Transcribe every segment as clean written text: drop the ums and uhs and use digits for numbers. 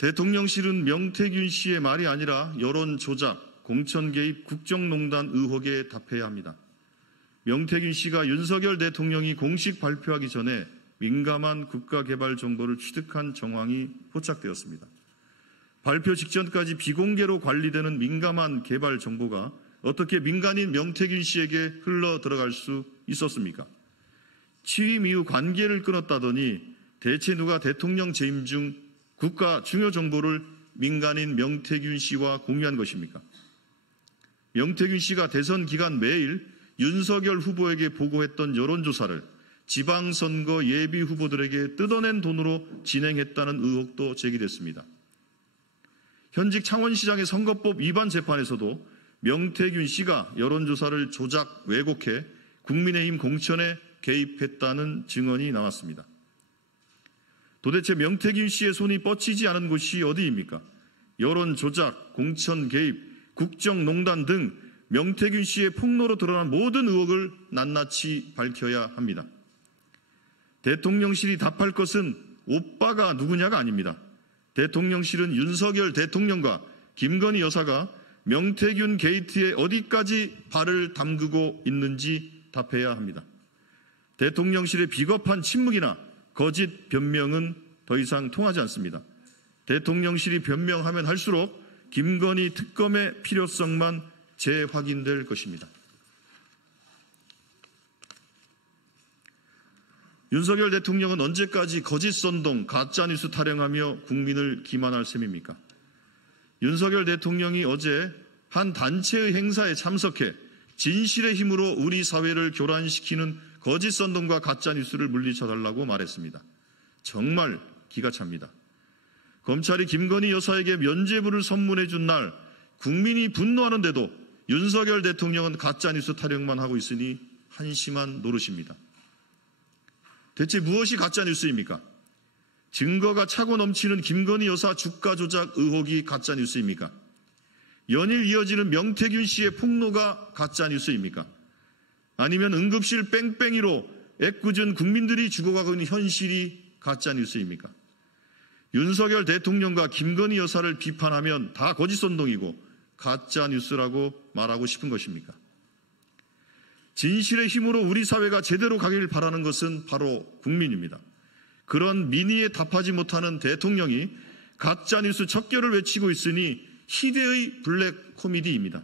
대통령실은 명태균 씨의 말이 아니라 여론 조작, 공천 개입, 국정농단 의혹에 답해야 합니다. 명태균 씨가 윤석열 대통령이 공식 발표하기 전에 민감한 국가개발 정보를 취득한 정황이 포착되었습니다. 발표 직전까지 비공개로 관리되는 민감한 개발 정보가 어떻게 민간인 명태균 씨에게 흘러 들어갈 수 있었습니까? 취임 이후 관계를 끊었다더니 대체 누가 대통령 재임 중 국가 중요 정보를 민간인 명태균 씨와 공유한 것입니까? 명태균 씨가 대선 기간 매일 윤석열 후보에게 보고했던 여론조사를 지방선거 예비 후보들에게 뜯어낸 돈으로 진행했다는 의혹도 제기됐습니다. 현직 창원시장의 선거법 위반 재판에서도 명태균 씨가 여론조사를 조작, 왜곡해 국민의힘 공천에 개입했다는 증언이 나왔습니다. 도대체 명태균 씨의 손이 뻗치지 않은 곳이 어디입니까? 여론 조작, 공천 개입, 국정농단 등 명태균 씨의 폭로로 드러난 모든 의혹을 낱낱이 밝혀야 합니다. 대통령실이 답할 것은 오빠가 누구냐가 아닙니다. 대통령실은 윤석열 대통령과 김건희 여사가 명태균 게이트에 어디까지 발을 담그고 있는지 답해야 합니다. 대통령실의 비겁한 침묵이나 거짓 변명은 더 이상 통하지 않습니다. 대통령실이 변명하면 할수록 김건희 특검의 필요성만 재확인될 것입니다. 윤석열 대통령은 언제까지 거짓 선동, 가짜뉴스 타령하며 국민을 기만할 셈입니까? 윤석열 대통령이 어제 한 단체의 행사에 참석해 진실의 힘으로 우리 사회를 교란시키는 거짓 선동과 가짜뉴스를 물리쳐달라고 말했습니다. 정말 기가 찹니다. 검찰이 김건희 여사에게 면죄부를 선문해 준 날 국민이 분노하는데도 윤석열 대통령은 가짜뉴스 타령만 하고 있으니 한심한 노릇입니다. 대체 무엇이 가짜뉴스입니까? 증거가 차고 넘치는 김건희 여사 주가 조작 의혹이 가짜뉴스입니까? 연일 이어지는 명태균 씨의 폭로가 가짜뉴스입니까? 아니면 응급실 뺑뺑이로 애꿎은 국민들이 죽어가고 있는 현실이 가짜뉴스입니까? 윤석열 대통령과 김건희 여사를 비판하면 다 거짓선동이고 가짜뉴스라고 말하고 싶은 것입니까? 진실의 힘으로 우리 사회가 제대로 가길 바라는 것은 바로 국민입니다. 그런 민의에 답하지 못하는 대통령이 가짜뉴스 척결을 외치고 있으니 희대의 블랙 코미디입니다.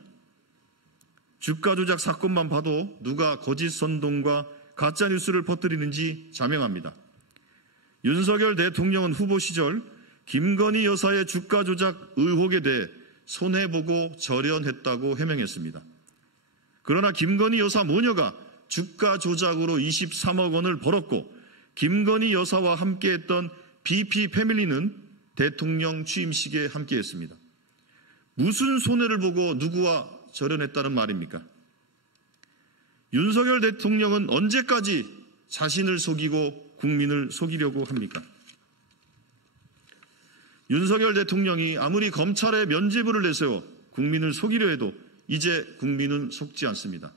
주가 조작 사건만 봐도 누가 거짓 선동과 가짜뉴스를 퍼뜨리는지 자명합니다. 윤석열 대통령은 후보 시절 김건희 여사의 주가 조작 의혹에 대해 손해보고 절연했다고 해명했습니다. 그러나 김건희 여사 모녀가 주가 조작으로 23억 원을 벌었고 김건희 여사와 함께했던 BP 패밀리는 대통령 취임식에 함께했습니다. 무슨 손해를 보고 누구와 절연했다는 말입니까? 윤석열 대통령은 언제까지 자신을 속이고 국민을 속이려고 합니까? 윤석열 대통령이 아무리 검찰에 면죄부를 내세워 국민을 속이려 해도 이제 국민은 속지 않습니다.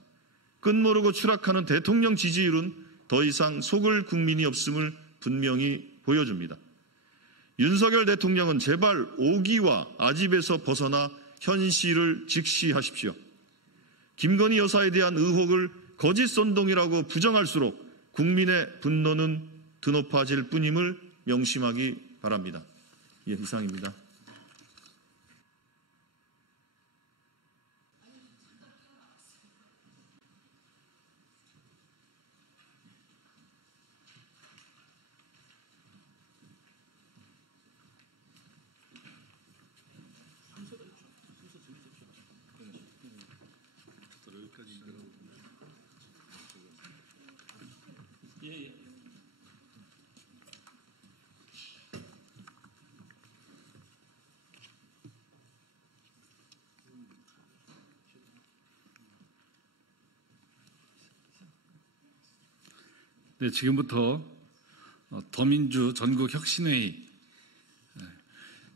끝모르고 추락하는 대통령 지지율은 더 이상 속을 국민이 없음을 분명히 보여줍니다. 윤석열 대통령은 제발 오기와 아집에서 벗어나 현실을 직시하십시오. 김건희 여사에 대한 의혹을 거짓 선동이라고 부정할수록 국민의 분노는 드높아질 뿐임을 명심하기 바랍니다. 예, 이상입니다. 네, 지금부터 더민주 전국혁신회의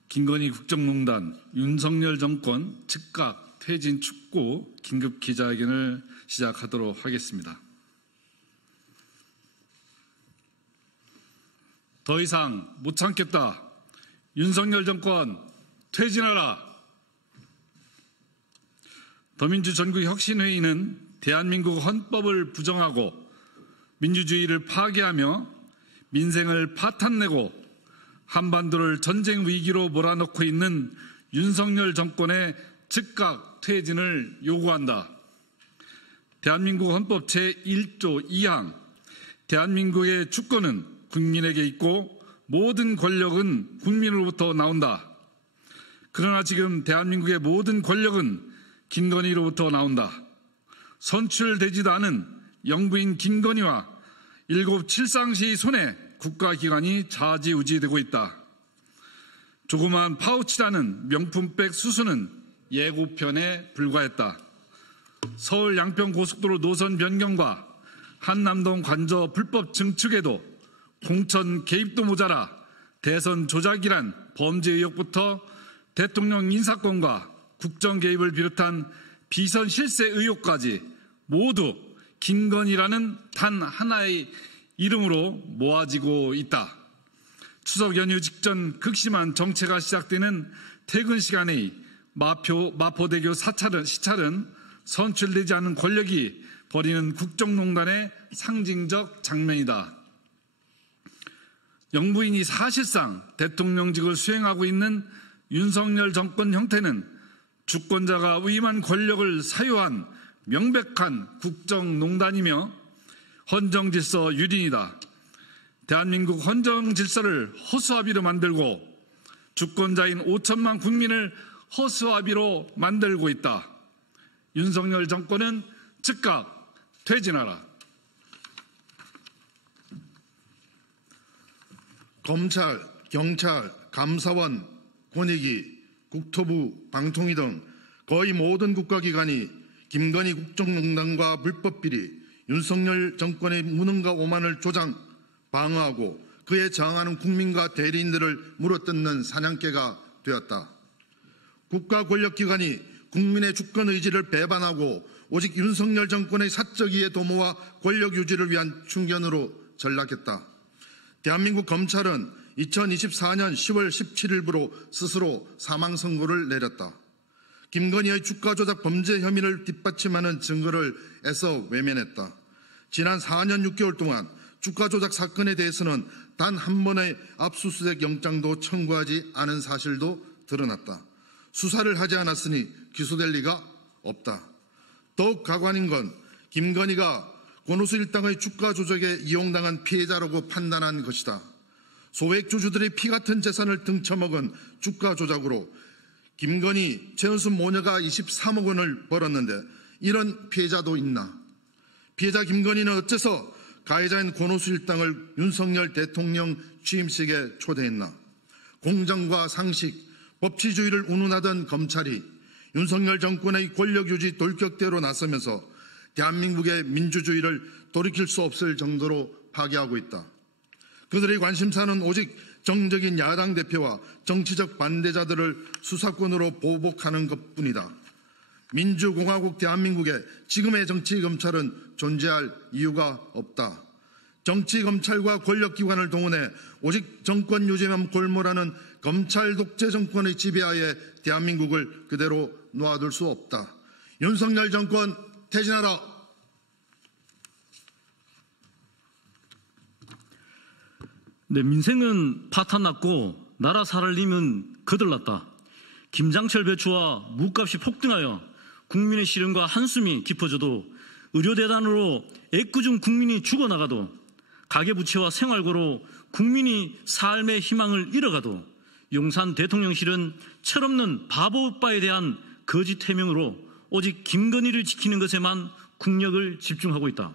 김건희 국정농단 윤석열 정권 즉각 퇴진 촉구 긴급 기자회견을 시작하도록 하겠습니다. 더 이상 못 참겠다. 윤석열 정권 퇴진하라. 더민주 전국혁신회의는 대한민국 헌법을 부정하고 민주주의를 파괴하며 민생을 파탄내고 한반도를 전쟁 위기로 몰아넣고 있는 윤석열 정권의 즉각 퇴진을 요구한다. 대한민국 헌법 제1조 2항 대한민국의 주권은 국민에게 있고 모든 권력은 국민으로부터 나온다. 그러나 지금 대한민국의 모든 권력은 김건희로부터 나온다. 선출되지도 않은 영부인 김건희와 7 칠상시 손에 국가기관이 좌지우지되고 있다. 조그마한 파우치라는 명품백 수수는 예고편에 불과했다. 서울 양평고속도로 노선 변경과 한남동 관저 불법 증축에도 공천 개입도 모자라 대선 조작이란 범죄 의혹부터 대통령 인사권과 국정 개입을 비롯한 비선 실세 의혹까지 모두 김건희라는 단 하나의 이름으로 모아지고 있다. 추석 연휴 직전 극심한 정체가 시작되는 퇴근 시간의 마포대교 시찰은 선출되지 않은 권력이 벌이는 국정농단의 상징적 장면이다. 영부인이 사실상 대통령직을 수행하고 있는 윤석열 정권 형태는 주권자가 위임한 권력을 사유한 명백한 국정농단이며 헌정질서 유린이다. 대한민국 헌정질서를 허수아비로 만들고 주권자인 5천만 국민을 허수아비로 만들고 있다. 윤석열 정권은 즉각 퇴진하라. 검찰, 경찰, 감사원, 권익위, 국토부, 방통위 등 거의 모든 국가기관이 김건희 국정농단과 불법비리, 윤석열 정권의 무능과 오만을 조장, 방어하고 그에 저항하는 국민과 대리인들을 물어뜯는 사냥개가 되었다. 국가 권력기관이 국민의 주권 의지를 배반하고 오직 윤석열 정권의 사적 이해 도모와 권력 유지를 위한 충견으로 전락했다. 대한민국 검찰은 2024년 10월 17일부로 스스로 사망 선고를 내렸다. 김건희의 주가 조작 범죄 혐의를 뒷받침하는 증거를 애써 외면했다. 지난 4년 6개월 동안 주가 조작 사건에 대해서는 단 한 번의 압수수색 영장도 청구하지 않은 사실도 드러났다. 수사를 하지 않았으니 기소될 리가 없다. 더욱 가관인 건 김건희가 권오수 일당의 주가 조작에 이용당한 피해자라고 판단한 것이다. 소액 주주들의 피 같은 재산을 등쳐먹은 주가 조작으로 김건희, 최은순 모녀가 23억 원을 벌었는데 이런 피해자도 있나? 피해자 김건희는 어째서 가해자인 권오수 일당을 윤석열 대통령 취임식에 초대했나? 공정과 상식, 법치주의를 운운하던 검찰이 윤석열 정권의 권력 유지 돌격대로 나서면서 대한민국의 민주주의를 돌이킬 수 없을 정도로 파괴하고 있다. 그들의 관심사는 오직 정적인 야당 대표와 정치적 반대자들을 수사권으로 보복하는 것뿐이다. 민주공화국 대한민국에 지금의 정치검찰은 존재할 이유가 없다. 정치검찰과 권력기관을 동원해 오직 정권 유지만 골몰하는 검찰 독재 정권의 지배하에 대한민국을 그대로 놓아둘 수 없다. 윤석열 정권 퇴진하라. 네, 민생은 파탄났고 나라 살할 힘은 거들났다. 김장철 배추와 무값이 폭등하여 국민의 시름과 한숨이 깊어져도 의료대단으로 애꿎은 국민이 죽어나가도 가계부채와 생활고로 국민이 삶의 희망을 잃어가도 용산 대통령실은 철없는 바보 오빠에 대한 거짓 해명으로 오직 김건희를 지키는 것에만 국력을 집중하고 있다.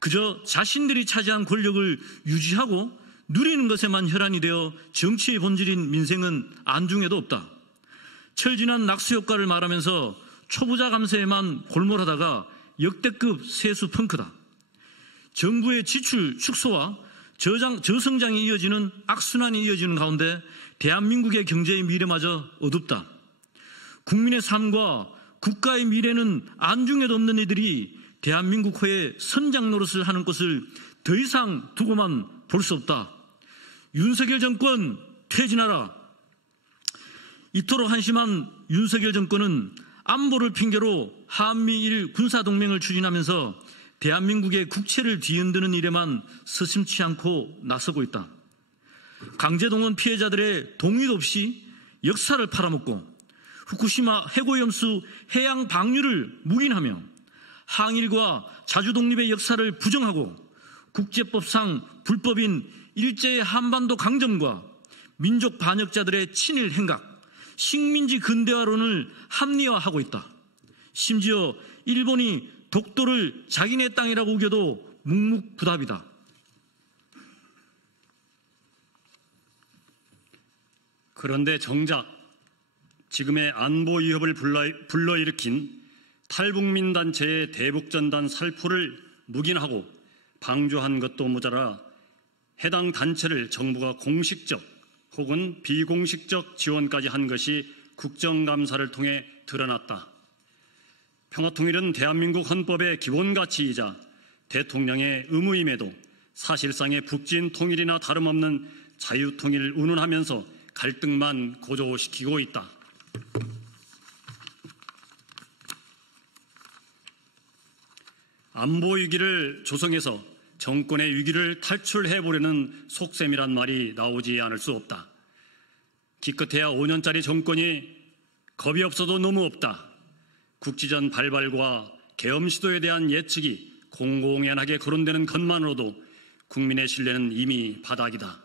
그저 자신들이 차지한 권력을 유지하고 누리는 것에만 혈안이 되어 정치의 본질인 민생은 안중에도 없다. 철진한 낙수 효과를 말하면서 초부자 감세에만 골몰하다가 역대급 세수 펑크다. 정부의 지출 축소와 저성장이 이어지는 악순환이 이어지는 가운데 대한민국의 경제의 미래마저 어둡다. 국민의 삶과 국가의 미래는 안중에도 없는 이들이 대한민국호의 선장 노릇을 하는 것을 더 이상 두고만 볼 수 없다. 윤석열 정권 퇴진하라. 이토록 한심한 윤석열 정권은 안보를 핑계로 한미일 군사동맹을 추진하면서 대한민국의 국채를 뒤흔드는 일에만 서슴지 않고 나서고 있다. 강제동원 피해자들의 동의도 없이 역사를 팔아먹고 후쿠시마 해고염수 해양 방류를 묵인하며 항일과 자주독립의 역사를 부정하고 국제법상 불법인 일제의 한반도 강점과 민족 반역자들의 친일 행각, 식민지 근대화론을 합리화하고 있다. 심지어 일본이 독도를 자기네 땅이라고 우겨도 묵묵부답이다. 그런데 정작 지금의 안보 위협을 불러일으킨 탈북민 단체의 대북전단 살포를 묵인하고 방조한 것도 모자라 해당 단체를 정부가 공식적 혹은 비공식적 지원까지 한 것이 국정감사를 통해 드러났다. 평화통일은 대한민국 헌법의 기본가치이자 대통령의 의무임에도 사실상의 북진 통일이나 다름없는 자유통일을 운운하면서 갈등만 고조시키고 있다. 안보 위기를 조성해서 정권의 위기를 탈출해보려는 속셈이란 말이 나오지 않을 수 없다. 기껏해야 5년짜리 정권이 겁이 없어도 너무 없다. 국지전 발발과 계엄 시도에 대한 예측이 공공연하게 거론되는 것만으로도 국민의 신뢰는 이미 바닥이다.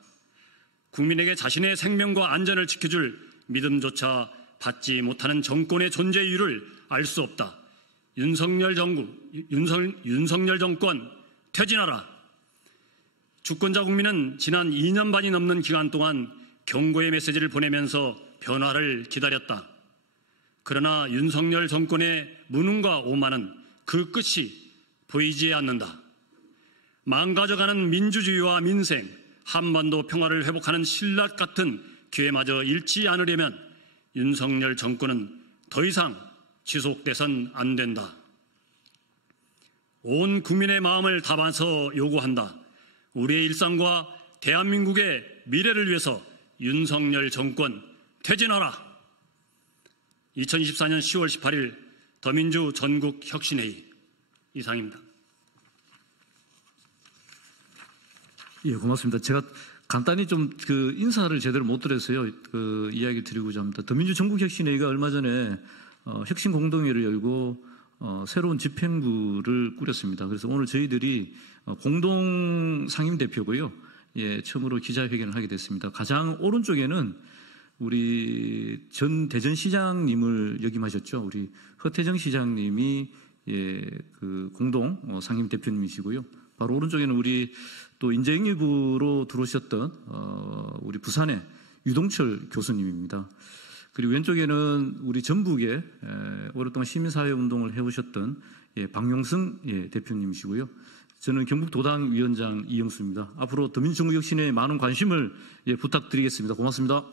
국민에게 자신의 생명과 안전을 지켜줄 믿음조차 받지 못하는 정권의 존재 이유를 알 수 없다. 윤석열 정권 퇴진하라. 주권자 국민은 지난 2년 반이 넘는 기간 동안 경고의 메시지를 보내면서 변화를 기다렸다. 그러나 윤석열 정권의 무능과 오만은 그 끝이 보이지 않는다. 망가져가는 민주주의와 민생, 한반도 평화를 회복하는 신락 같은 기회마저 잃지 않으려면 윤석열 정권은 더 이상 지속돼선 안 된다. 온 국민의 마음을 담아서 요구한다. 우리의 일상과 대한민국의 미래를 위해서 윤석열 정권 퇴진하라. 2024년 10월 18일 더민주 전국혁신회의 이상입니다. 예, 고맙습니다. 제가 간단히 좀 인사를 제대로 못 드려서요. 이야기 드리고자 합니다. 더민주 전국혁신회의가 얼마 전에 혁신공동회를 열고 새로운 집행부를 꾸렸습니다. 그래서 오늘 저희들이 공동 상임대표고요. 예, 처음으로 기자회견을 하게 됐습니다. 가장 오른쪽에는 우리 전 대전시장님을 역임하셨죠. 우리 허태정 시장님이 공동 상임대표님이시고요. 바로 오른쪽에는 우리 또 인재영입으로 들어오셨던 우리 부산의 유동철 교수님입니다. 그리고 왼쪽에는 우리 전북에 오랫동안 시민사회운동을 해오셨던 박용승 대표님이시고요. 저는 경북도당위원장 이영수입니다. 앞으로 더민주정국혁신회에 많은 관심을 부탁드리겠습니다. 고맙습니다.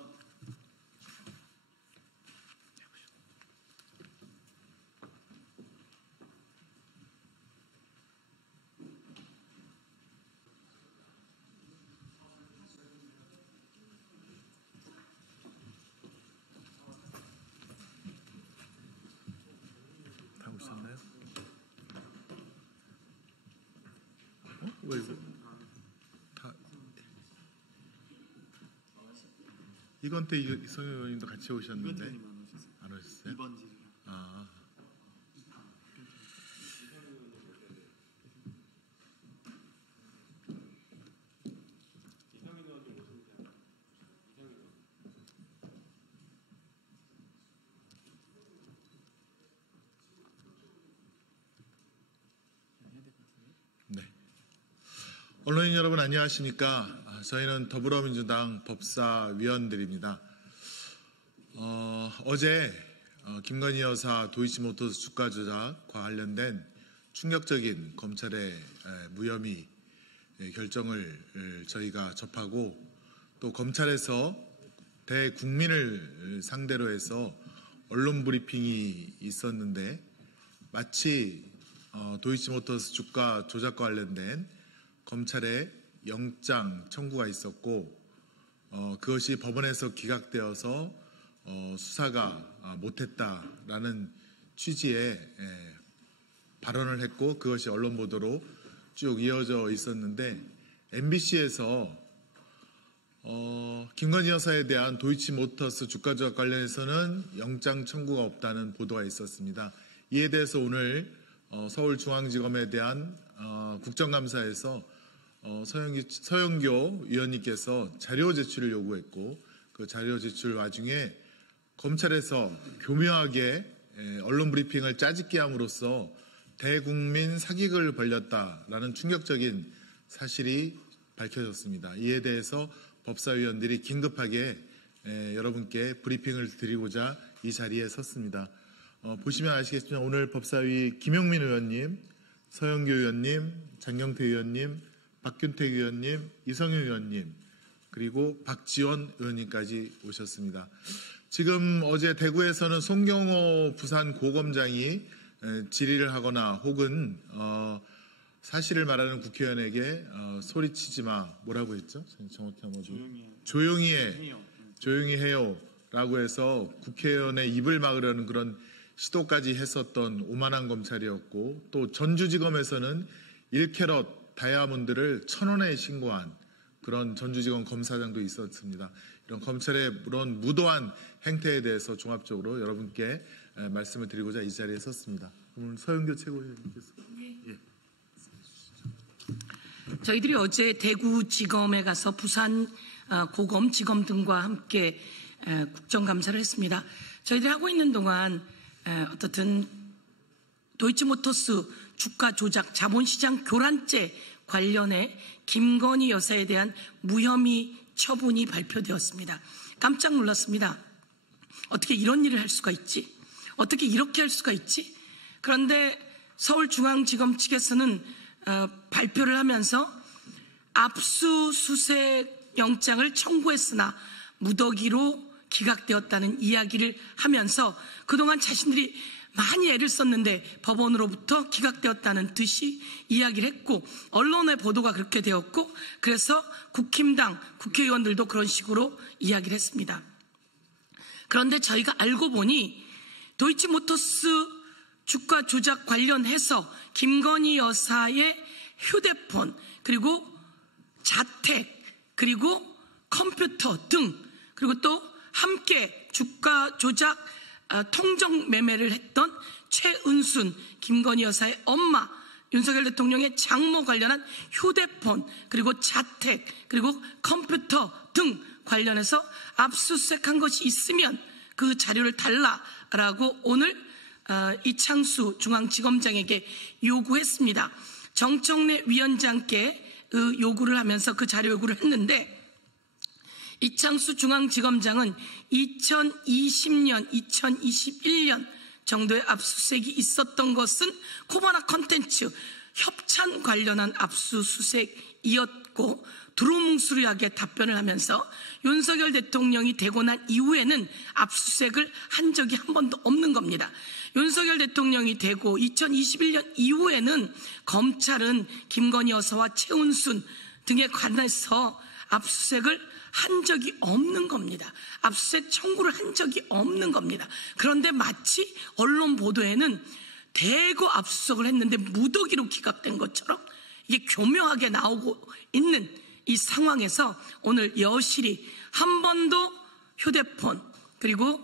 왜 이거 다 이건 때 이성현 의원님도 같이 오셨는데 안 오셨어요? 아. 네. 언론인 여러분 안녕하십니까? 저희는 더불어민주당 법사위원들입니다. 어제 김건희 여사 도이치모터스 주가 조작과 관련된 충격적인 검찰의 무혐의 결정을 저희가 접하고 또 검찰에서 대국민을 상대로 해서 언론 브리핑이 있었는데 마치 도이치모터스 주가 조작과 관련된 검찰의 영장 청구가 있었고 그것이 법원에서 기각되어서 수사가 못했다라는 취지의 발언을 했고 그것이 언론 보도로 쭉 이어져 있었는데 MBC에서 김건희 여사에 대한 도이치모터스 주가 조작 관련해서는 영장 청구가 없다는 보도가 있었습니다. 이에 대해서 오늘 서울중앙지검에 대한 국정감사에서 서영교 위원님께서 자료 제출을 요구했고 그 자료 제출 와중에 검찰에서 교묘하게 언론 브리핑을 짜집기 함으로써 대국민 사기극을 벌였다라는 충격적인 사실이 밝혀졌습니다. 이에 대해서 법사위원들이 긴급하게 여러분께 브리핑을 드리고자 이 자리에 섰습니다. 보시면 아시겠지만 오늘 법사위 김용민 의원님, 서영교 의원님, 장경태 의원님, 박균택 의원님, 이성윤 의원님, 그리고 박지원 의원님까지 오셨습니다. 지금 어제 대구에서는 송경호 부산 고검장이 질의를 하거나 혹은 사실을 말하는 국회의원에게 소리치지 마, 뭐라고 했죠? 정확히 한번 조용히 해요라고 해서 국회의원의 입을 막으려는 그런 시도까지 했었던 오만한 검찰이었고 또 전주지검에서는 1캐럿 다이아몬드를 1,000원에 신고한 그런 전주지검 검사장도 있었습니다. 이런 검찰의 그런 무도한 행태에 대해서 종합적으로 여러분께 말씀을 드리고자 이 자리에 섰습니다. 오늘 서영교 최고위원님께서. 예. 저희들이 어제 대구지검에 가서 부산 고검, 지검 등과 함께 국정감사를 했습니다. 저희들이 하고 있는 동안 어떻든 도이치모터스 주가 조작, 자본시장 교란죄 관련해 김건희 여사에 대한 무혐의 처분이 발표되었습니다. 깜짝 놀랐습니다. 어떻게 이런 일을 할 수가 있지? 어떻게 이렇게 할 수가 있지? 그런데 서울중앙지검 측에서는 발표를 하면서 압수수색 영장을 청구했으나 무더기로 기각되었다는 이야기를 하면서 그동안 자신들이 많이 애를 썼는데 법원으로부터 기각되었다는 듯이 이야기를 했고 언론의 보도가 그렇게 되었고 그래서 국힘당 국회의원들도 그런 식으로 이야기를 했습니다. 그런데 저희가 알고 보니 도이치모터스 주가 조작 관련해서 김건희 여사의 휴대폰 그리고 자택 그리고 컴퓨터 등 그리고 또 함께 주가 조작 통정 매매를 했던 최은순 김건희 여사의 엄마 윤석열 대통령의 장모 관련한 휴대폰 그리고 자택 그리고 컴퓨터 등 관련해서 압수수색한 것이 있으면 그 자료를 달라라고 오늘 이창수 중앙지검장에게 요구했습니다. 정청래 위원장께 그 요구를 하면서 그 자료 요구를 했는데 이창수 중앙지검장은 2020년, 2021년 정도의 압수수색이 있었던 것은 코바나 컨텐츠 협찬 관련한 압수수색이었고 두루뭉술하게 답변을 하면서 윤석열 대통령이 되고 난 이후에는 압수수색을 한 적이 한 번도 없는 겁니다. 윤석열 대통령이 되고 2021년 이후에는 검찰은 김건희 여사와 최은순 등에 관해서 압수수색을 한 적이 없는 겁니다. 압수수색 청구를 한 적이 없는 겁니다. 그런데 마치 언론 보도에는 대거 압수수색을 했는데 무더기로 기각된 것처럼 이게 교묘하게 나오고 있는 이 상황에서 오늘 여실히 한 번도 휴대폰 그리고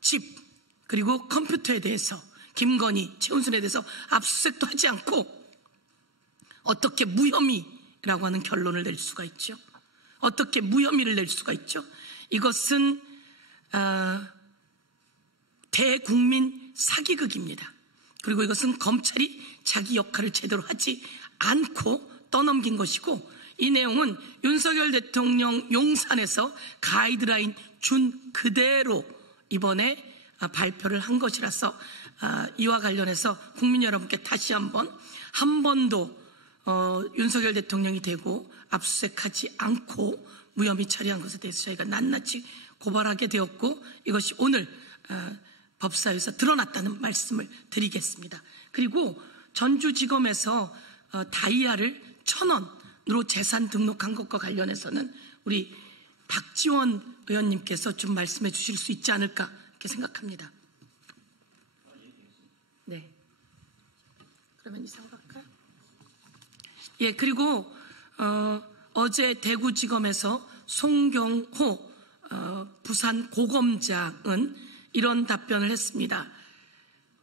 집 그리고 컴퓨터에 대해서 김건희, 최은순에 대해서 압수수색도 하지 않고 어떻게 무혐의라고 하는 결론을 낼 수가 있죠? 어떻게 무혐의를 낼 수가 있죠? 이것은 대국민 사기극입니다. 그리고 이것은 검찰이 자기 역할을 제대로 하지 않고 떠넘긴 것이고 이 내용은 윤석열 대통령 용산에서 가이드라인 준 그대로 이번에 발표를 한 것이라서 이와 관련해서 국민 여러분께 다시 한 번도 윤석열 대통령이 되고 압수수색하지 않고 무혐의 처리한 것에 대해서 저희가 낱낱이 고발하게 되었고 이것이 오늘 법사위에서 드러났다는 말씀을 드리겠습니다. 그리고 전주지검에서 다이아를 1,000원으로 재산 등록한 것과 관련해서는 우리 박지원 의원님께서 좀 말씀해 주실 수 있지 않을까 이렇게 생각합니다. 네. 그러면 이상으로 할까요? 예, 그리고 어제 대구지검에서 송경호 부산 고검장은 이런 답변을 했습니다.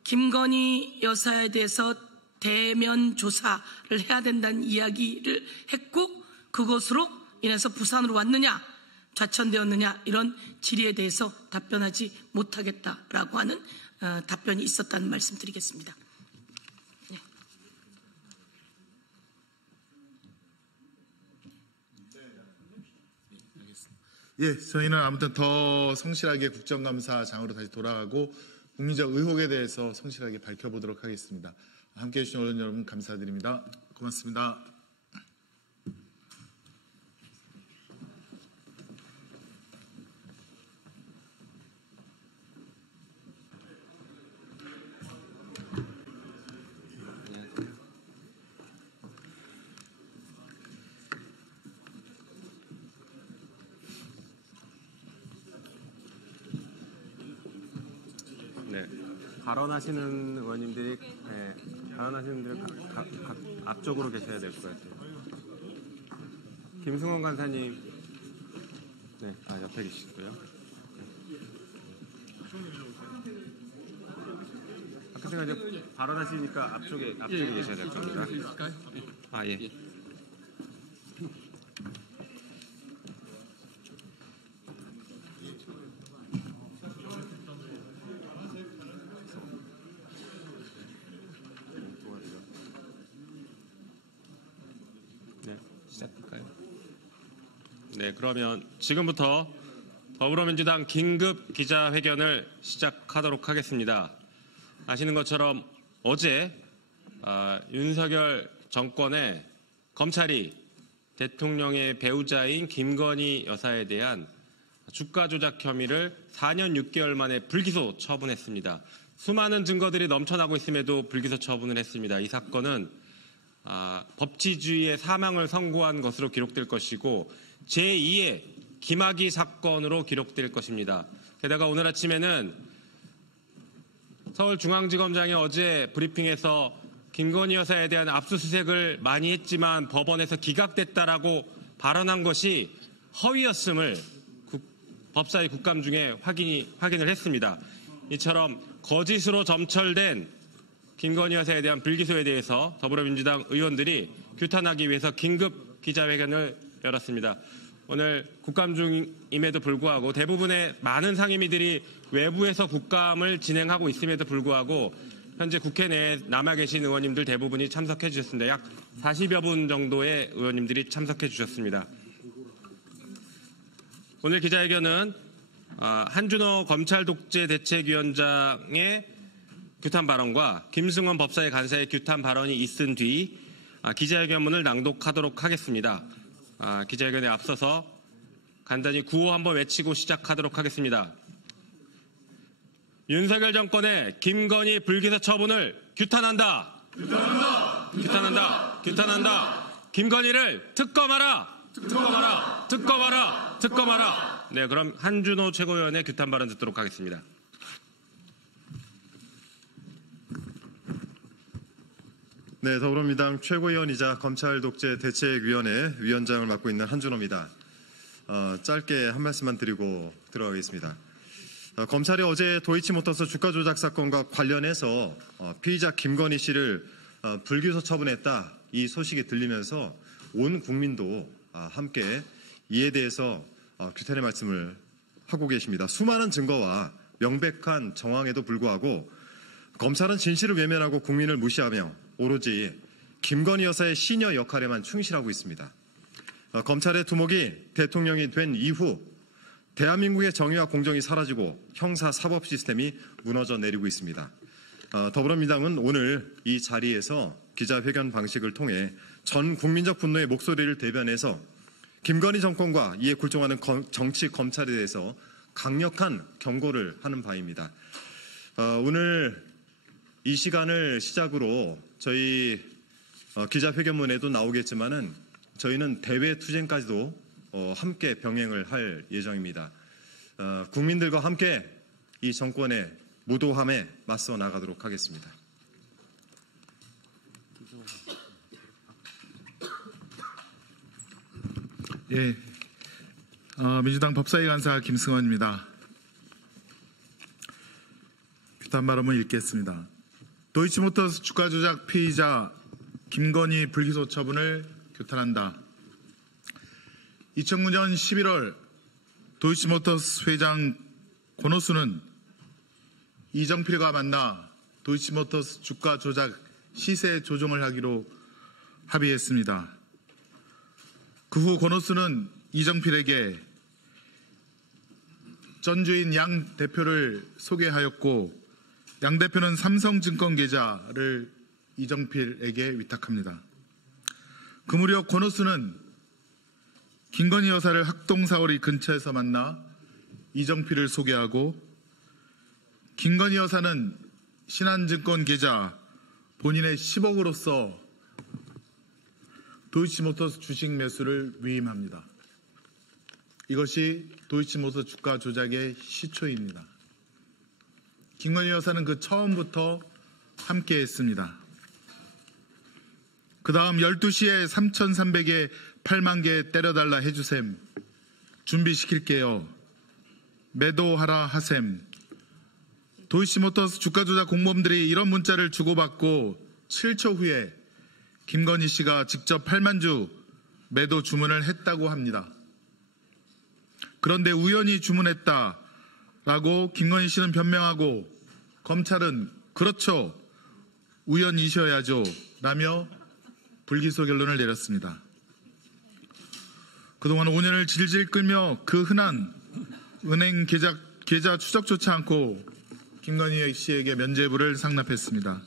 김건희 여사에 대해서 대면 조사를 해야 된다는 이야기를 했고 그것으로 인해서 부산으로 왔느냐 좌천되었느냐 이런 질의에 대해서 답변하지 못하겠다라고 하는 답변이 있었다는 말씀 드리겠습니다. 네. 예, 저희는 아무튼 더 성실하게 국정감사장으로 다시 돌아가고 국민적 의혹에 대해서 성실하게 밝혀보도록 하겠습니다. 함께해 주신 언론 여러분 감사드립니다. 고맙습니다. 네, 발언하시는 의원님들이 앞쪽으로 계셔야 될 것 같아요. 김승원 간사님, 네, 옆에 계시고요. 아까 제가 이제 발언하시니까 앞쪽에 계셔야 될 겁니다. 예. 네, 그러면 지금부터 더불어민주당 긴급 기자회견을 시작하도록 하겠습니다. 아시는 것처럼 어제 윤석열 정권의 검찰이 대통령의 배우자인 김건희 여사에 대한 주가 조작 혐의를 4년 6개월 만에 불기소 처분했습니다. 수많은 증거들이 넘쳐나고 있음에도 불기소 처분을 했습니다. 이 사건은 법치주의의 사망을 선고한 것으로 기록될 것이고 제2의 김학의 사건으로 기록될 것입니다. 게다가 오늘 아침에는 서울중앙지검장이 어제 브리핑에서 김건희 여사에 대한 압수수색을 많이 했지만 법원에서 기각됐다라고 발언한 것이 허위였음을 법사위 국감 중에 확인을 했습니다. 이처럼 거짓으로 점철된 김건희 여사에 대한 불기소에 대해서 더불어민주당 의원들이 규탄하기 위해서 긴급 기자회견을 열었습니다. 오늘 국감 중임에도 불구하고 대부분의 많은 상임위들이 외부에서 국감을 진행하고 있음에도 불구하고 현재 국회 내에 남아 계신 의원님들 대부분이 참석해 주셨습니다. 약 40여 분 정도의 의원님들이 참석해 주셨습니다. 오늘 기자회견은 한준호 검찰독재대책위원장의 규탄 발언과 김승원 법사위 간사의 규탄 발언이 있은 뒤 기자회견문을 낭독하도록 하겠습니다. 기자회견에 앞서서 간단히 구호 한번 외치고 시작하도록 하겠습니다. 윤석열 정권의 김건희 불기소 처분을 규탄한다. 규탄한다. 규탄한다. 규탄한다. 김건희를 특검하라. 특검하라. 특검하라. 특검하라. 네, 그럼 한준호 최고위원의 규탄 발언 듣도록 하겠습니다. 네, 더불어민주당 최고위원이자 검찰독재대책위원회 위원장을 맡고 있는 한준호입니다. 짧게 한 말씀만 드리고 들어가겠습니다. 검찰이 어제 도이치모터스 주가 조작 사건과 관련해서 피의자 김건희 씨를 불기소 처분했다, 이 소식이 들리면서 온 국민도 함께 이에 대해서 규탄의 말씀을 하고 계십니다. 수많은 증거와 명백한 정황에도 불구하고 검찰은 진실을 외면하고 국민을 무시하며 오로지 김건희 여사의 시녀 역할에만 충실하고 있습니다. 검찰의 두목이 대통령이 된 이후 대한민국의 정의와 공정이 사라지고 형사사법 시스템이 무너져 내리고 있습니다. 더불어민주당은 오늘 이 자리에서 기자회견 방식을 통해 전 국민적 분노의 목소리를 대변해서 김건희 정권과 이에 굴종하는 정치 검찰에 대해서 강력한 경고를 하는 바입니다. 오늘 이 시간을 시작으로 저희 기자회견문에도 나오겠지만은 저희는 대외 투쟁까지도 함께 병행을 할 예정입니다. 국민들과 함께 이 정권의 무도함에 맞서 나가도록 하겠습니다. 예, 민주당 법사위 간사 김승원입니다. 규탄 발언을 읽겠습니다. 도이치모터스 주가 조작 피의자 김건희 불기소 처분을 규탄한다. 2009년 11월 도이치모터스 회장 권오수는 이정필과 만나 도이치모터스 주가 조작 시세 조정을 하기로 합의했습니다. 그 후 권오수는 이정필에게 전주인 양 대표를 소개하였고 양 대표는 삼성증권 계좌를 이정필에게 위탁합니다. 그 무렵 권오수는 김건희 여사를 학동사거리 근처에서 만나 이정필을 소개하고 김건희 여사는 신한증권 계좌 본인의 10억으로서 도이치모터스 주식 매수를 위임합니다. 이것이 도이치모터스 주가 조작의 시초입니다. 김건희 여사는 그 처음부터 함께했습니다. 그 다음 12시에 3,300에 8만 개 때려달라 해주셈, 준비시킬게요, 매도하라 하셈. 도이치모터스 주가 조작 공범들이 이런 문자를 주고받고 7초 후에 김건희 씨가 직접 8만 주 매도 주문을 했다고 합니다. 그런데 우연히 주문했다라고 김건희 씨는 변명하고 검찰은 그렇죠, 우연이셔야죠 라며 불기소 결론을 내렸습니다. 그동안 5년을 질질 끌며 그 흔한 은행 계좌 추적조차 않고 김건희 씨에게 면죄부를 상납했습니다.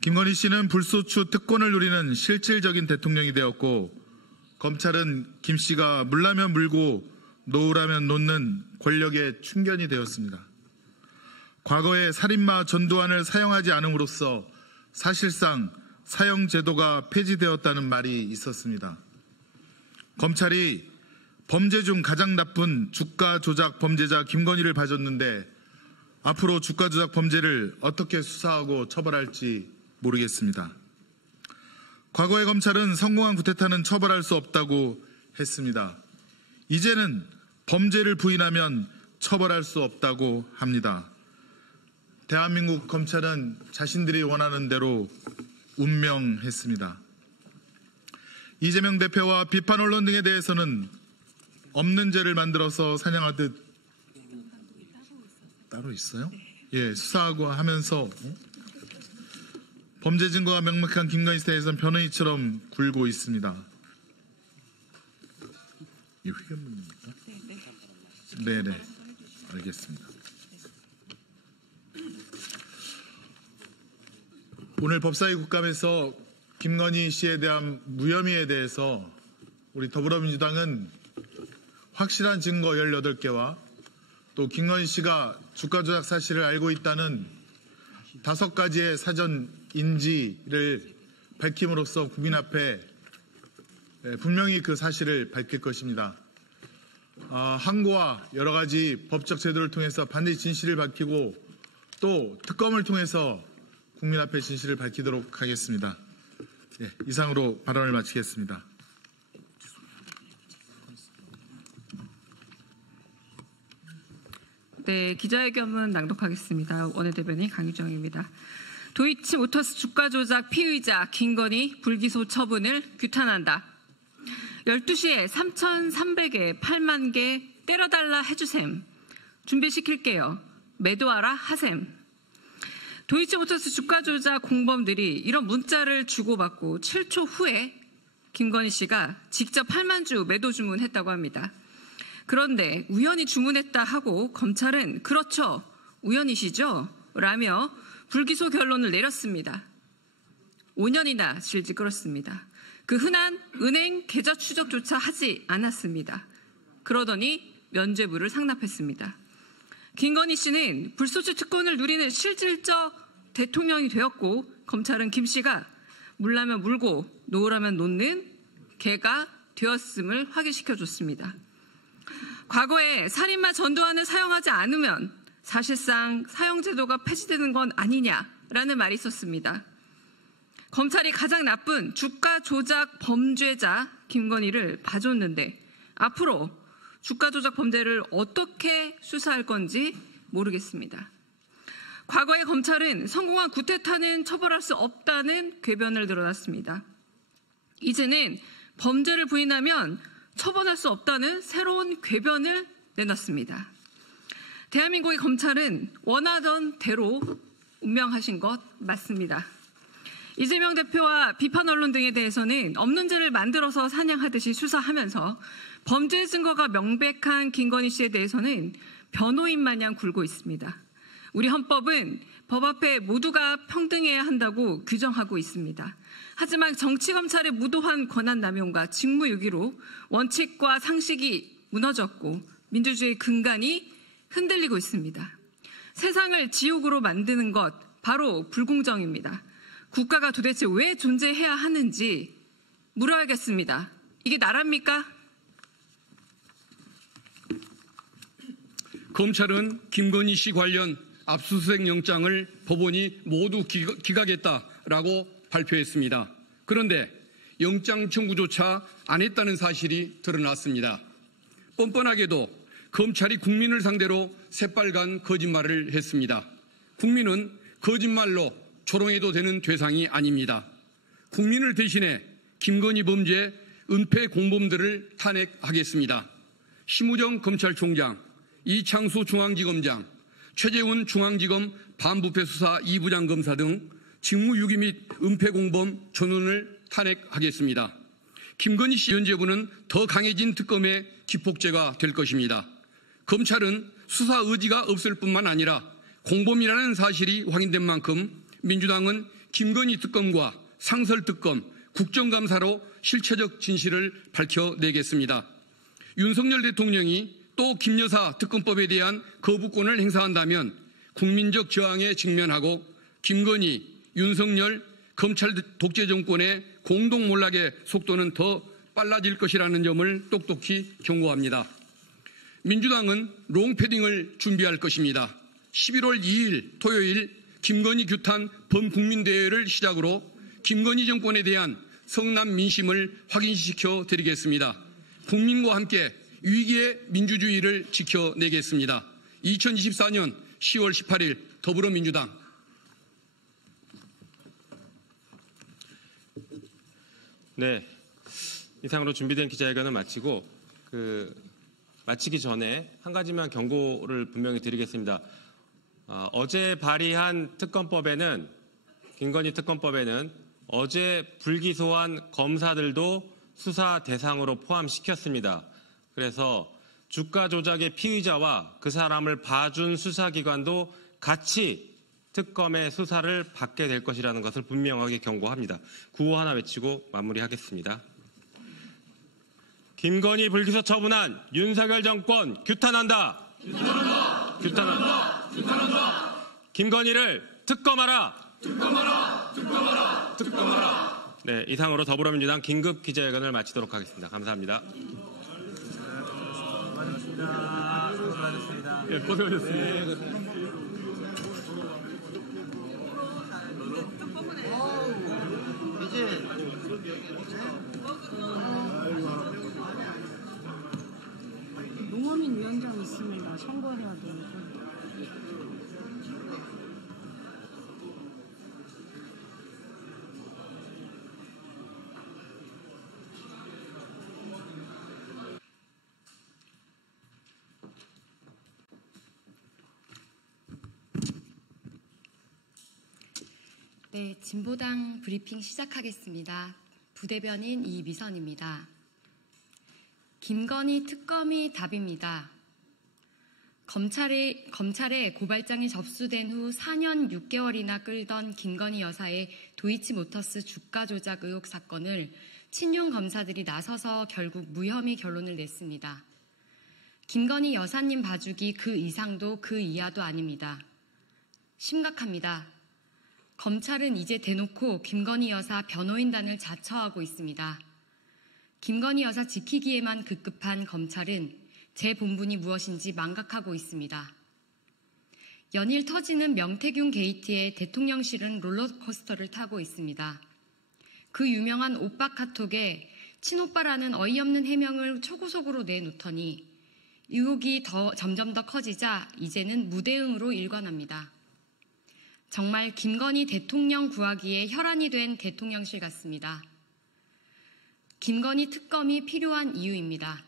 김건희 씨는 불소추 특권을 누리는 실질적인 대통령이 되었고 검찰은 김 씨가 물라면 물고 놓으라면 놓는 권력의 충견이 되었습니다. 과거에 살인마 전두환을 사형하지 않음으로써 사실상 사형제도가 폐지되었다는 말이 있었습니다. 검찰이 범죄 중 가장 나쁜 주가 조작 범죄자 김건희를 봐줬는데 앞으로 주가 조작 범죄를 어떻게 수사하고 처벌할지 모르겠습니다. 과거의 검찰은 성공한 구테타는 처벌할 수 없다고 했습니다. 이제는 범죄를 부인하면 처벌할 수 없다고 합니다. 대한민국 검찰은 자신들이 원하는 대로 운명했습니다. 이재명 대표와 비판 언론 등에 대해서는 없는 죄를 만들어서 사냥하듯 따로 있어요? 예, 수사하고 하면서 범죄 증거가 명백한 김건희 씨에 대해서는 변호인처럼 굴고 있습니다. 이 회견문입니까? 네네, 알겠습니다. 오늘 법사위 국감에서 김건희 씨에 대한 무혐의에 대해서 우리 더불어민주당은 확실한 증거 18개와 또 김건희 씨가 주가 조작 사실을 알고 있다는 5가지의 사전 인지를 밝힘으로써 국민 앞에 분명히 그 사실을 밝힐 것입니다. 항고와 여러 가지 법적 제도를 통해서 반드시 진실을 밝히고 또 특검을 통해서 국민 앞에 진실을 밝히도록 하겠습니다. 예, 이상으로 발언을 마치겠습니다. 네, 기자회견문 낭독하겠습니다. 원내대변인 강유정입니다. 도이치모터스 주가 조작 피의자 김건희 불기소 처분을 규탄한다. 12시에 3,300에 8만 개 때려달라 해주셈. 준비시킬게요. 매도하라 하셈. 도이치모터스 주가 조작 공범들이 이런 문자를 주고받고 7초 후에 김건희 씨가 직접 8만 주 매도 주문했다고 합니다. 그런데 우연히 주문했다 하고 검찰은 그렇죠, 우연이시죠? 라며 불기소 결론을 내렸습니다. 5년이나 질질 끌었습니다. 그 흔한 은행 계좌 추적조차 하지 않았습니다. 그러더니 면죄부를 상납했습니다. 김건희 씨는 불소추 특권을 누리는 실질적 대통령이 되었고 검찰은 김 씨가 물라면 물고 놓으라면 놓는 개가 되었음을 확인시켜줬습니다. 과거에 살인마 전두환을 사용하지 않으면 사실상 사형제도가 폐지되는 건 아니냐라는 말이 있었습니다. 검찰이 가장 나쁜 주가 조작 범죄자 김건희를 봐줬는데 앞으로 주가 조작 범죄를 어떻게 수사할 건지 모르겠습니다. 과거에 검찰은 성공한 구테타는 처벌할 수 없다는 궤변을 늘어놨습니다. 이제는 범죄를 부인하면 처벌할 수 없다는 새로운 궤변을 내놨습니다. 대한민국의 검찰은 원하던 대로 운명하신 것 맞습니다. 이재명 대표와 비판 언론 등에 대해서는 없는 죄를 만들어서 사냥하듯이 수사하면서 범죄 증거가 명백한 김건희 씨에 대해서는 변호인 마냥 굴고 있습니다. 우리 헌법은 법 앞에 모두가 평등해야 한다고 규정하고 있습니다. 하지만 정치검찰의 무도한 권한남용과 직무유기로 원칙과 상식이 무너졌고 민주주의의 근간이 흔들리고 있습니다. 세상을 지옥으로 만드는 것 바로 불공정입니다. 국가가 도대체 왜 존재해야 하는지 물어야겠습니다. 이게 나라입니까? 검찰은 김건희 씨 관련 압수수색 영장을 법원이 모두 기각했다라고 발표했습니다. 그런데 영장 청구조차 안 했다는 사실이 드러났습니다. 뻔뻔하게도 검찰이 국민을 상대로 새빨간 거짓말을 했습니다. 국민은 거짓말로 조롱해도 되는 대상이 아닙니다. 국민을 대신해 김건희 범죄 은폐 공범들을 탄핵하겠습니다. 심우정 검찰총장, 이창수 중앙지검장, 최재훈 중앙지검 반부패수사 2부장 검사 등 직무유기 및 은폐공범 전원을 탄핵하겠습니다. 김건희 씨 연재부는 더 강해진 특검의 기폭제가 될 것입니다. 검찰은 수사 의지가 없을 뿐만 아니라 공범이라는 사실이 확인된 만큼 민주당은 김건희 특검과 상설특검, 국정감사로 실체적 진실을 밝혀내겠습니다. 윤석열 대통령이 또 김 여사 특검법에 대한 거부권을 행사한다면 국민적 저항에 직면하고 김건희, 윤석열, 검찰 독재 정권의 공동몰락의 속도는 더 빨라질 것이라는 점을 똑똑히 경고합니다. 민주당은 롱패딩을 준비할 것입니다. 11월 2일 토요일 김건희 규탄 범국민대회를 시작으로 김건희 정권에 대한 성남 민심을 확인시켜 드리겠습니다. 국민과 함께 위기의 민주주의를 지켜내겠습니다. 2024년 10월 18일 더불어민주당. 네, 이상으로 준비된 기자회견을 마치고 마치기 전에 한 가지만 경고를 분명히 드리겠습니다. 어제 발의한 특검법에는 김건희 특검법에는 어제 불기소한 검사들도 수사 대상으로 포함시켰습니다. 그래서 주가 조작의 피의자와 그 사람을 봐준 수사기관도 같이 특검의 수사를 받게 될 것이라는 것을 분명하게 경고합니다. 구호 하나 외치고 마무리하겠습니다. 김건희 불기소 처분한 윤석열 정권 규탄한다. 규탄한다. 규탄한다. 규탄한다. 김건희를 특검하라. 특검하라. 특검하라. 특검하라. 네, 이상으로 더불어민주당 긴급 기자회견을 마치도록 하겠습니다. 감사합니다. 수고하셨습니다. 예, 고생하셨습니다. 농어민 위원장 있습니다. 선거해야 돼요. 네, 진보당 브리핑 시작하겠습니다. 부대변인 이미선입니다. 김건희 특검이 답입니다. 검찰에 고발장이 접수된 후 4년 6개월이나 끌던 김건희 여사의 도이치모터스 주가 조작 의혹 사건을 친윤 검사들이 나서서 결국 무혐의 결론을 냈습니다. 김건희 여사님 봐주기 그 이상도 그 이하도 아닙니다. 심각합니다. 검찰은 이제 대놓고 김건희 여사 변호인단을 자처하고 있습니다. 김건희 여사 지키기에만 급급한 검찰은 제 본분이 무엇인지 망각하고 있습니다. 연일 터지는 명태균 게이트에 대통령실은 롤러코스터를 타고 있습니다. 그 유명한 오빠 카톡에 친오빠라는 어이없는 해명을 초고속으로 내놓더니 의혹이 점점 더 커지자 이제는 무대응으로 일관합니다. 정말 김건희 대통령 구하기에 혈안이 된 대통령실 같습니다. 김건희 특검이 필요한 이유입니다.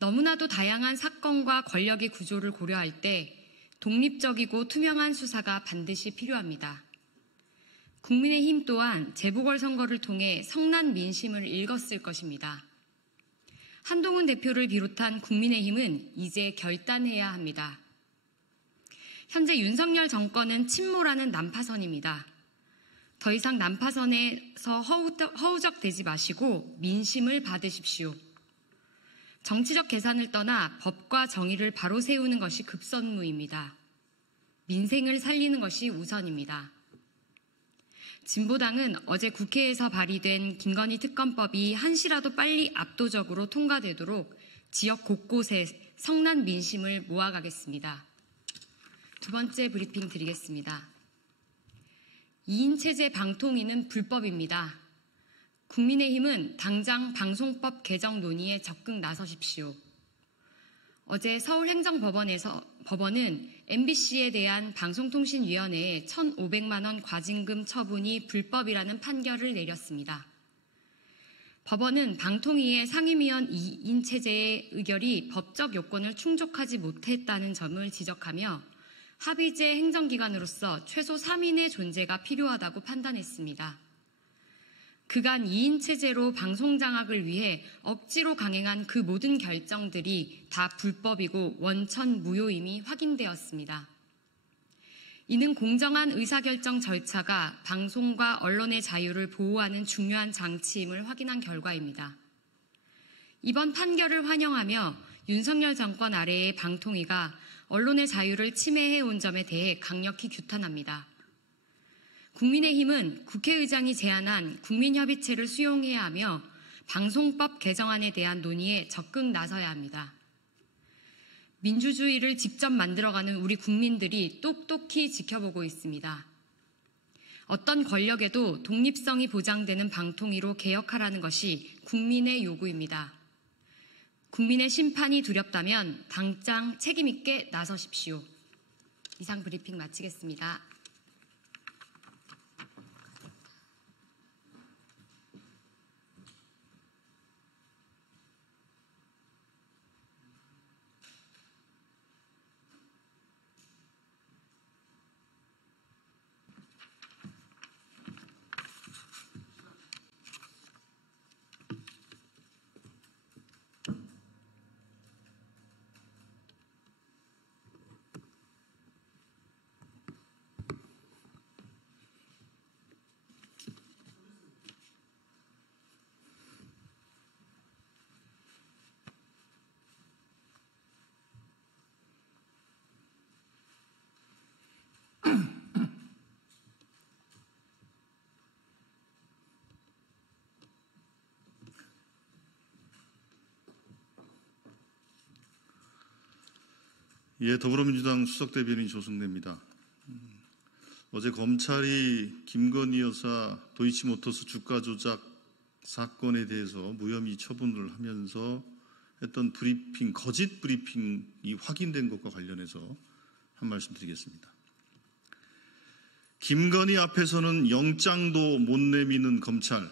너무나도 다양한 사건과 권력의 구조를 고려할 때 독립적이고 투명한 수사가 반드시 필요합니다. 국민의힘 또한 재보궐선거를 통해 성난 민심을 읽었을 것입니다. 한동훈 대표를 비롯한 국민의힘은 이제 결단해야 합니다. 현재 윤석열 정권은 침몰하는 난파선입니다. 더 이상 난파선에서 허우적대지 마시고 민심을 받으십시오. 정치적 계산을 떠나 법과 정의를 바로 세우는 것이 급선무입니다. 민생을 살리는 것이 우선입니다. 진보당은 어제 국회에서 발의된 김건희 특검법이 한시라도 빨리 압도적으로 통과되도록 지역 곳곳에 성난 민심을 모아가겠습니다. 두 번째 브리핑 드리겠습니다. 2인 체제 방통위는 불법입니다. 국민의힘은 당장 방송법 개정 논의에 적극 나서십시오. 어제 서울행정법원은 MBC에 대한 방송통신위원회에 1,500만 원 과징금 처분이 불법이라는 판결을 내렸습니다. 법원은 방통위의 상임위원 2인 체제의 의결이 법적 요건을 충족하지 못했다는 점을 지적하며 합의제 행정기관으로서 최소 3인의 존재가 필요하다고 판단했습니다. 그간 2인 체제로 방송 장악을 위해 억지로 강행한 그 모든 결정들이 다 불법이고 원천 무효임이 확인되었습니다. 이는 공정한 의사결정 절차가 방송과 언론의 자유를 보호하는 중요한 장치임을 확인한 결과입니다. 이번 판결을 환영하며 윤석열 정권 아래의 방통위가 언론의 자유를 침해해온 점에 대해 강력히 규탄합니다. 국민의힘은 국회의장이 제안한 국민협의체를 수용해야 하며 방송법 개정안에 대한 논의에 적극 나서야 합니다. 민주주의를 직접 만들어가는 우리 국민들이 똑똑히 지켜보고 있습니다. 어떤 권력에도 독립성이 보장되는 방통위로 개혁하라는 것이 국민의 요구입니다. 국민의 심판이 두렵다면 당장 책임있게 나서십시오. 이상 브리핑 마치겠습니다. 예, 더불어민주당 수석대변인 조승래입니다. 어제 검찰이 김건희 여사 도이치모터스 주가 조작 사건에 대해서 무혐의 처분을 하면서 했던 브리핑, 거짓 브리핑이 확인된 것과 관련해서 한 말씀 드리겠습니다. 김건희 앞에서는 영장도 못 내미는 검찰,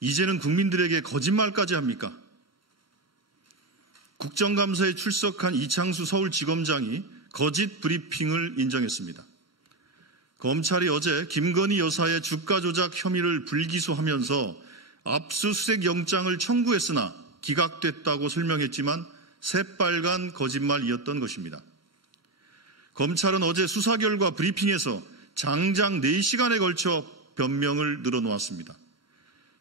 이제는 국민들에게 거짓말까지 합니까? 국정감사에 출석한 이창수 서울지검장이 거짓 브리핑을 인정했습니다. 검찰이 어제 김건희 여사의 주가 조작 혐의를 불기소하면서 압수수색 영장을 청구했으나 기각됐다고 설명했지만 새빨간 거짓말이었던 것입니다. 검찰은 어제 수사 결과 브리핑에서 장장 4시간에 걸쳐 변명을 늘어놓았습니다.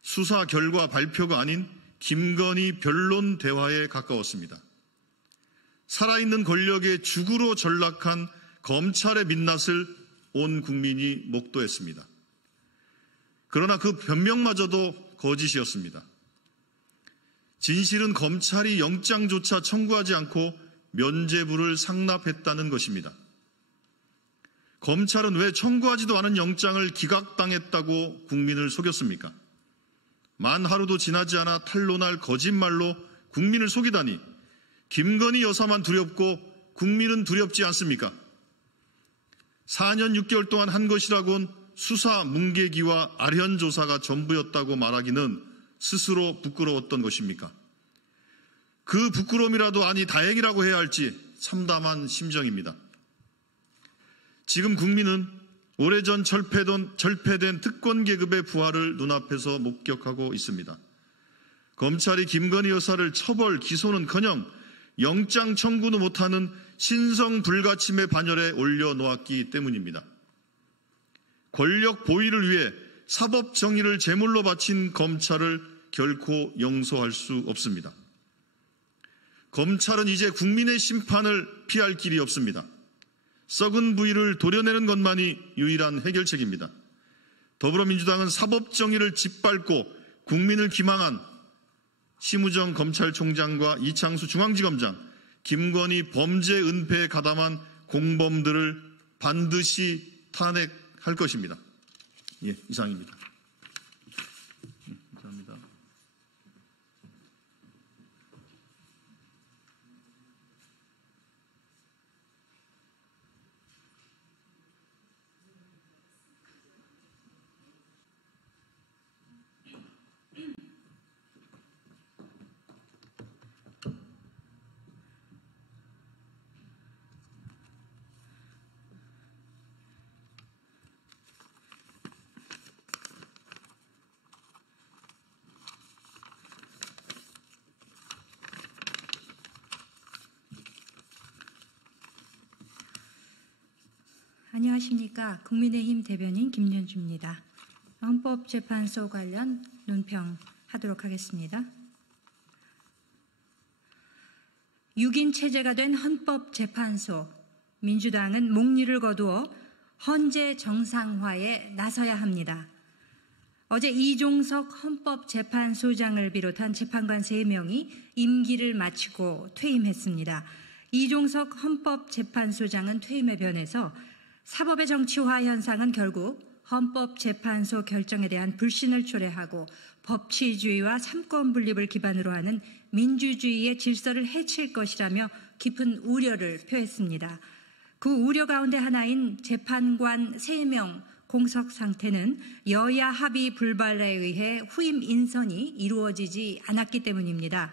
수사 결과 발표가 아닌 김건희 변론 대화에 가까웠습니다. 살아있는 권력의 죽으로 전락한 검찰의 민낯을 온 국민이 목도했습니다. 그러나 그 변명마저도 거짓이었습니다. 진실은 검찰이 영장조차 청구하지 않고 면죄부를 상납했다는 것입니다. 검찰은 왜 청구하지도 않은 영장을 기각당했다고 국민을 속였습니까? 만 하루도 지나지 않아 탄로날 거짓말로 국민을 속이다니 김건희 여사만 두렵고 국민은 두렵지 않습니까? 4년 6개월 동안 한 것이라곤 수사 문개기와 아련 조사가 전부였다고 말하기는 스스로 부끄러웠던 것입니까? 그 부끄러움이라도 아니 다행이라고 해야 할지 참담한 심정입니다. 지금 국민은 오래전 절폐된 특권 계급의 부활을 눈앞에서 목격하고 있습니다. 검찰이 김건희 여사를 처벌, 기소는커녕 영장 청구도 못하는 신성불가침의 반열에 올려놓았기 때문입니다. 권력 보위를 위해 사법 정의를 제물로 바친 검찰을 결코 용서할 수 없습니다. 검찰은 이제 국민의 심판을 피할 길이 없습니다. 썩은 부위를 도려내는 것만이 유일한 해결책입니다. 더불어민주당은 사법정의를 짓밟고 국민을 기망한 심우정 검찰총장과 이창수 중앙지검장, 김건희 범죄 은폐에 가담한 공범들을 반드시 탄핵할 것입니다. 예, 이상입니다. 감사합니다. 안녕하십니까. 국민의힘 대변인 김연주입니다. 헌법재판소 관련 논평하도록 하겠습니다. 6인 체제가 된 헌법재판소, 민주당은 목리를 거두어 헌재 정상화에 나서야 합니다. 어제 이종석 헌법재판소장을 비롯한 재판관 3명이 임기를 마치고 퇴임했습니다. 이종석 헌법재판소장은 퇴임에 변해서 사법의 정치화 현상은 결국 헌법재판소 결정에 대한 불신을 초래하고 법치주의와 삼권 분립을 기반으로 하는 민주주의의 질서를 해칠 것이라며 깊은 우려를 표했습니다. 그 우려 가운데 하나인 재판관 3명 공석 상태는 여야 합의 불발에 의해 후임 인선이 이루어지지 않았기 때문입니다.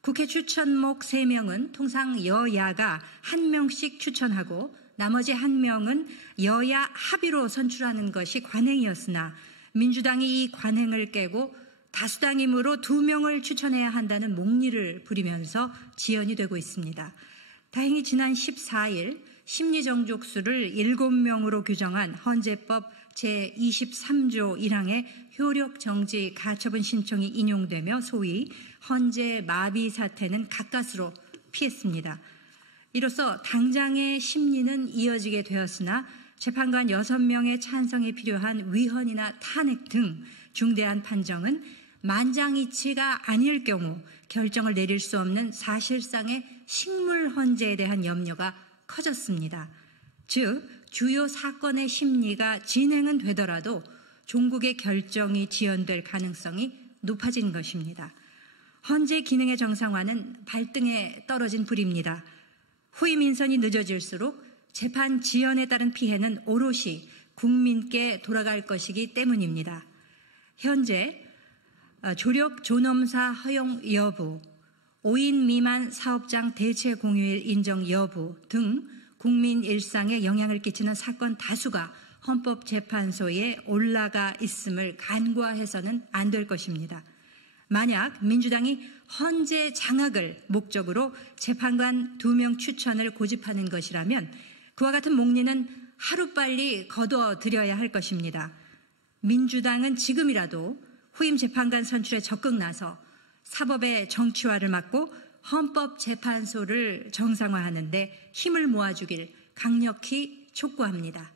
국회 추천목 3명은 통상 여야가 1명씩 추천하고 나머지 1명은 여야 합의로 선출하는 것이 관행이었으나 민주당이 이 관행을 깨고 다수당이므로 2명을 추천해야 한다는 목리를 부리면서 지연이 되고 있습니다. 다행히 지난 14일 심리정족수를 7명으로 규정한 헌재법 제23조 1항의 효력정지 가처분 신청이 인용되며 소위 헌재 마비 사태는 가까스로 피했습니다. 이로써 당장의 심리는 이어지게 되었으나 재판관 6명의 찬성이 필요한 위헌이나 탄핵 등 중대한 판정은 만장이치가 아닐 경우 결정을 내릴 수 없는 사실상의 식물 헌재에 대한 염려가 커졌습니다. 즉 주요 사건의 심리가 진행은 되더라도 종국의 결정이 지연될 가능성이 높아진 것입니다. 헌재 기능의 정상화는 발등에 떨어진 불입니다. 후임 인선이 늦어질수록 재판 지연에 따른 피해는 오롯이 국민께 돌아갈 것이기 때문입니다. 현재 조력 존엄사 허용 여부, 5인 미만 사업장 대체 공휴일 인정 여부 등 국민 일상에 영향을 끼치는 사건 다수가 헌법재판소에 올라가 있음을 간과해서는 안 될 것입니다. 만약 민주당이 헌재 장악을 목적으로 재판관 2명 추천을 고집하는 것이라면 그와 같은 목리는 하루빨리 거둬들여야 할 것입니다. 민주당은 지금이라도 후임 재판관 선출에 적극 나서 사법의 정치화를 막고 헌법재판소를 정상화하는 데 힘을 모아주길 강력히 촉구합니다.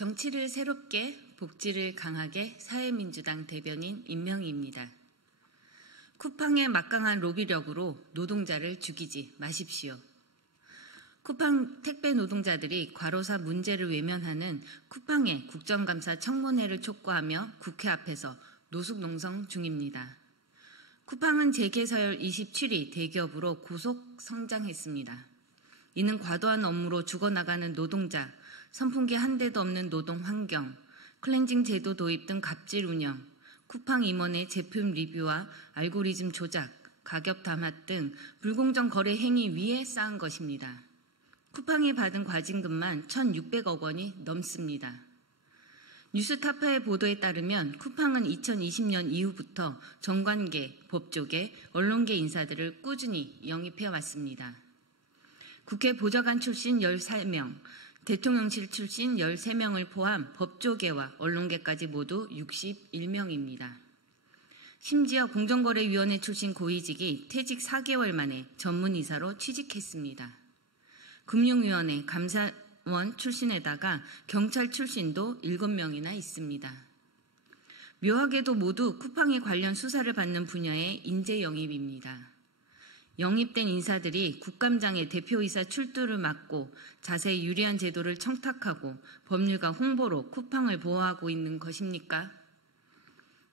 정치를 새롭게, 복지를 강하게 사회민주당 대변인 임명희입니다. 쿠팡의 막강한 로비력으로 노동자를 죽이지 마십시오. 쿠팡 택배 노동자들이 과로사 문제를 외면하는 쿠팡의 국정감사 청문회를 촉구하며 국회 앞에서 노숙농성 중입니다. 쿠팡은 재계서열 27위 대기업으로 고속 성장했습니다. 이는 과도한 업무로 죽어나가는 노동자, 선풍기 한 대도 없는 노동 환경, 클렌징 제도 도입 등 갑질 운영, 쿠팡 임원의 제품 리뷰와 알고리즘 조작, 가격 담합 등 불공정 거래 행위 위에 쌓은 것입니다. 쿠팡이 받은 과징금만 1,600억 원이 넘습니다. 뉴스타파의 보도에 따르면 쿠팡은 2020년 이후부터 정관계, 법조계, 언론계 인사들을 꾸준히 영입해 왔습니다. 국회 보좌관 출신 13명, 대통령실 출신 13명을 포함 법조계와 언론계까지 모두 61명입니다. 심지어 공정거래위원회 출신 고위직이 퇴직 4개월 만에 전문이사로 취직했습니다. 금융위원회 감사원 출신에다가 경찰 출신도 7명이나 있습니다. 묘하게도 모두 쿠팡이 관련 수사를 받는 분야의 인재 영입입니다. 영입된 인사들이 국감장의 대표이사 출두를 막고 자세히 유리한 제도를 청탁하고 법률과 홍보로 쿠팡을 보호하고 있는 것입니까?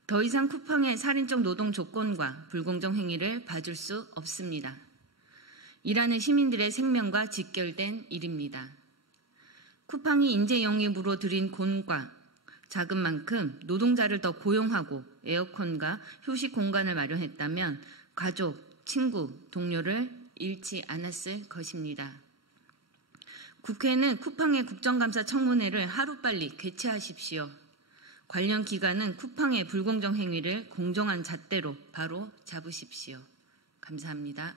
더 이상 쿠팡의 살인적 노동 조건과 불공정 행위를 봐줄 수 없습니다. 일하는 시민들의 생명과 직결된 일입니다. 쿠팡이 인재 영입으로 들인 돈과 자금만큼 노동자를 더 고용하고 에어컨과 휴식 공간을 마련했다면 가족, 친구, 동료를 잃지 않았을 것입니다. 국회는 쿠팡의 국정감사 청문회를 하루빨리 개최하십시오. 관련 기관은 쿠팡의 불공정 행위를 공정한 잣대로 바로 잡으십시오. 감사합니다.